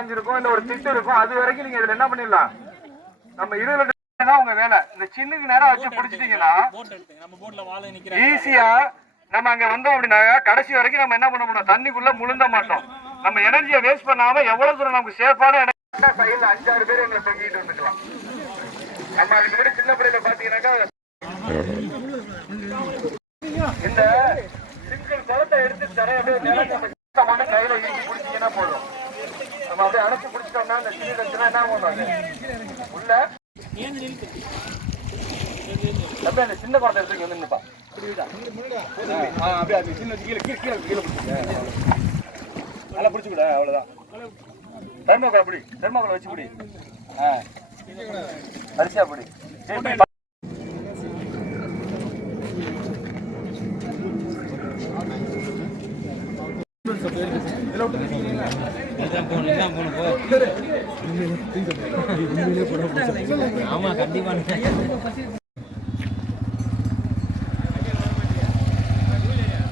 காஞ்சி இருக்கும், இல்ல ஒரு திட்டு இருக்கும். அது வரைக்கும் நீங்க இதுல என்ன பண்ணிடலாம், நம்ம 20 தான் உங்க வேலை. இந்த சின்னுக்கு நேரம் வச்சு பிடிச்சிட்டீங்கன்னா ஈஸியா நம்ம அங்க வந்தோம் அப்படின்னா கடைசி வரைக்கும் நம்ம என்ன பண்ண முடியும், தண்ணிக்குள்ள முழுந்த மாட்டோம். நம்ம எனர்ஜியை வேஸ்ட் பண்ணாம எவ்வளவு தூரம் நமக்கு சேஃபான இடம் சைடுல 5-6 பேர் எங்களை தொங்கிட்டு வந்துக்கலாம். நம்ம அதுக்கு முன்னாடி சின்ன பிள்ளைல பாத்தீங்கன்னாக்கா இந்த சிங்கிள் குளத்தை எடுத்து தரைய கையில ஈட்டி பிடிச்சிங்கன்னா போதும். நம்ம அப்படியே அணைச்சு பிடிச்சிட்டோம்னா இந்த சின்ன கட்சினா என்ன பண்ணுவாங்க உள்ள அப்படியே அந்த சின்ன குளத்தை எடுத்து வந்து நின்னுப்பா. அப்படியே அது சின்ன கீழே கீழே கீழே கீழே பிடிச்சிக்க, நல்லா பிடிச்சிக்கூட, அவ்வளவுதான். தர்மோக்கோல் அப்படி தர்மோக்கோல் வச்சு பிடி, அரிசியா பிடி. ஆமா கண்டிப்பா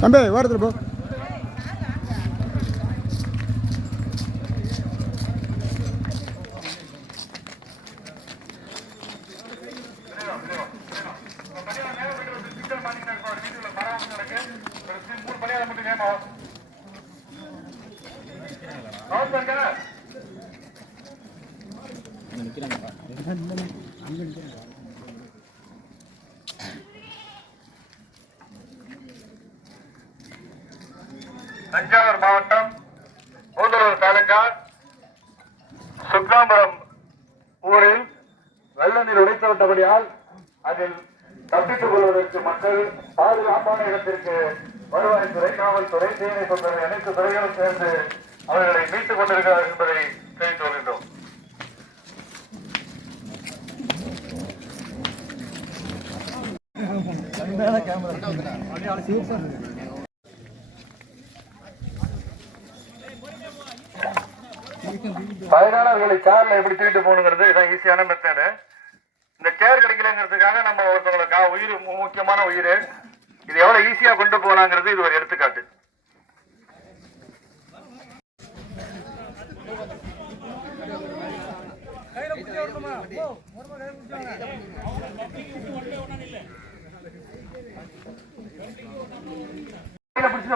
தம்பி வாரத்தில் போ. தஞ்சாவூர் மாவட்டம் மூதலூர் தாலுகா சுக்லாம்பரம் ஊரில் வெள்ள நீர் உடைத்துவிட்டபடியால் அதில் தப்பித்துக் கொள்வதற்கு மக்கள் பாதுகாப்பான இடத்திற்கு வருவாய்த்துறை, காவல்துறை, தீயணைப்புத்துறை அனைத்து துறைகளும் சேர்ந்து அவர்களை மீட்டுக் கொண்டிருக்கிறார் என்பதை தெரிவித்து வருகின்றோம். பயனாளர்களை சேர்ல எப்படி தூக்கிட்டு போகணுங்கிறது இதான் ஈஸியான மெத்தடு. இந்த சேர் கிடைக்கலங்கிறதுக்காக நம்ம ஒருத்தவங்களுக்கு உயிர் முக்கியமான உயிர், இது எவ்வளவு ஈஸியா கொண்டு போகலாங்கிறது இது ஒரு எடுத்துக்காட்டு.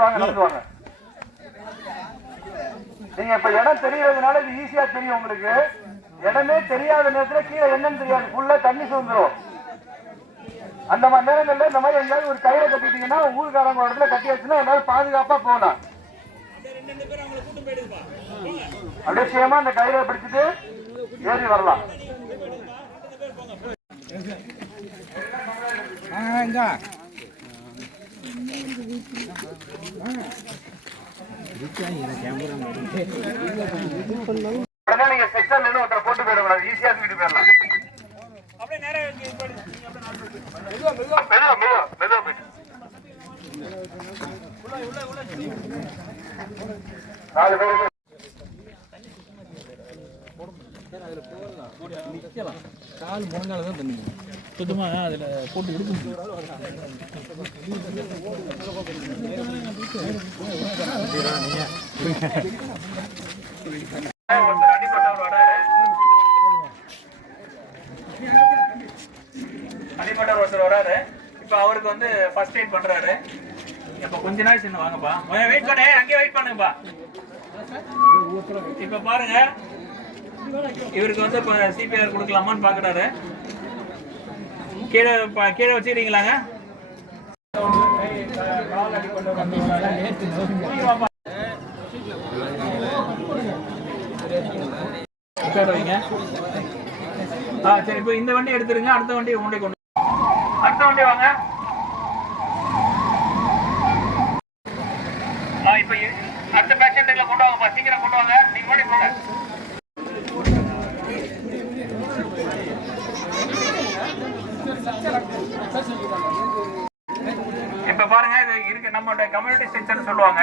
வாங்க, நீங்க இப்ப இடம் தெரியறதுனால இது ஈஸியா தெரியும் உங்களுக்கு. இடமே தெரியாத நேரத்துல கீழே என்னன்னு தெரியாது, ஃபுல்லா தண்ணி சுந்துரும். அந்த மாதிரி நேரங்கள்ல இந்த மாதிரி எங்கேயாவது ஒரு கயிறை கட்டிட்டீங்கன்னா ஊருக்காரங்க இடத்துல கட்டி வச்சுன்னா எல்லாரும் பாதுகாப்பா போகலாம். நிச்சயமா அந்த கயிறை பிடிச்சிட்டு ஏறி வரலாம். நீங்க செக்ஷன் ஒருத்தர் போட்டு போயிடக்கூடாது, ஈஸியா தூக்கிட்டு போயிடலாம். மெதுவா போயிட்டு 4 பேருக்கு கால் முழங்காலதான் தண்ணி சுத்தமா அதுல போட்டு எடுக்க அடிப்பட்ட ஒருத்தர் வராரு. இப்ப அவருக்கு வந்து ஃபர்ஸ்ட் எய்ட் பண்றாரு. இப்ப கொஞ்ச நாள் சின்ன வாங்கப்பா, வெயிட் பண்ணு, அங்கேயே வெயிட் பண்ணுங்கப்பா. இப்ப பாருங்க, இவருக்கு வந்து இப்ப சிபிஆர் கொடுக்கலாமான்னு பாக்குறாரு. கீழே கீழே வச்சுக்கிறீங்களாங்க? சரி, இப்ப இந்த வண்டி எடுத்துருங்க, அடுத்த வண்டி கொண்டு அடுத்த வண்டி வாங்க. இப்ப அடுத்த பேஷண்ட்ல கொண்டு வாங்கப்பா, சீக்கிரம் கொண்டு வாங்க. நீங்க ஓடி போங்க. இப்ப பாருங்க, இது இருக்கு நம்மளோட கம்யூனிட்டி ஸ்ட்ரக்சர் சொல்லுவாங்க.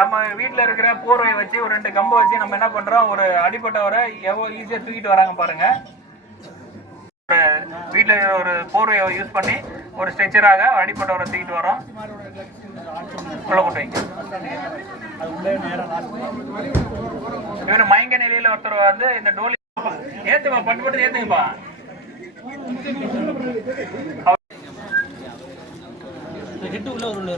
நம்ம வீட்டுல இருக்கிற போர்வையை வச்சு ஒரு 2 கம்பை வச்சு நம்ம என்ன பண்றோம், ஒரு அடிப்பட்டவரை எவ்வளவு ஈஸியா தூக்கிட்டு வராங்க பாருங்க. வீட்டில் ஒரு போர்வையை யூஸ் பண்ணி ஒரு ஸ்ட்ரெச்சராக அடிப்பட்டவரை தூக்கிட்டு வரோம். உள்ள கொண்டு வைங்க. இவர் மயங்க நிலையில ஒருத்தர் வந்து இந்த டோலி ஏத்துப்பா, பட்டு பட்டு ஏத்துங்கப்பா. ஹெட்டு உள்ள ஒரு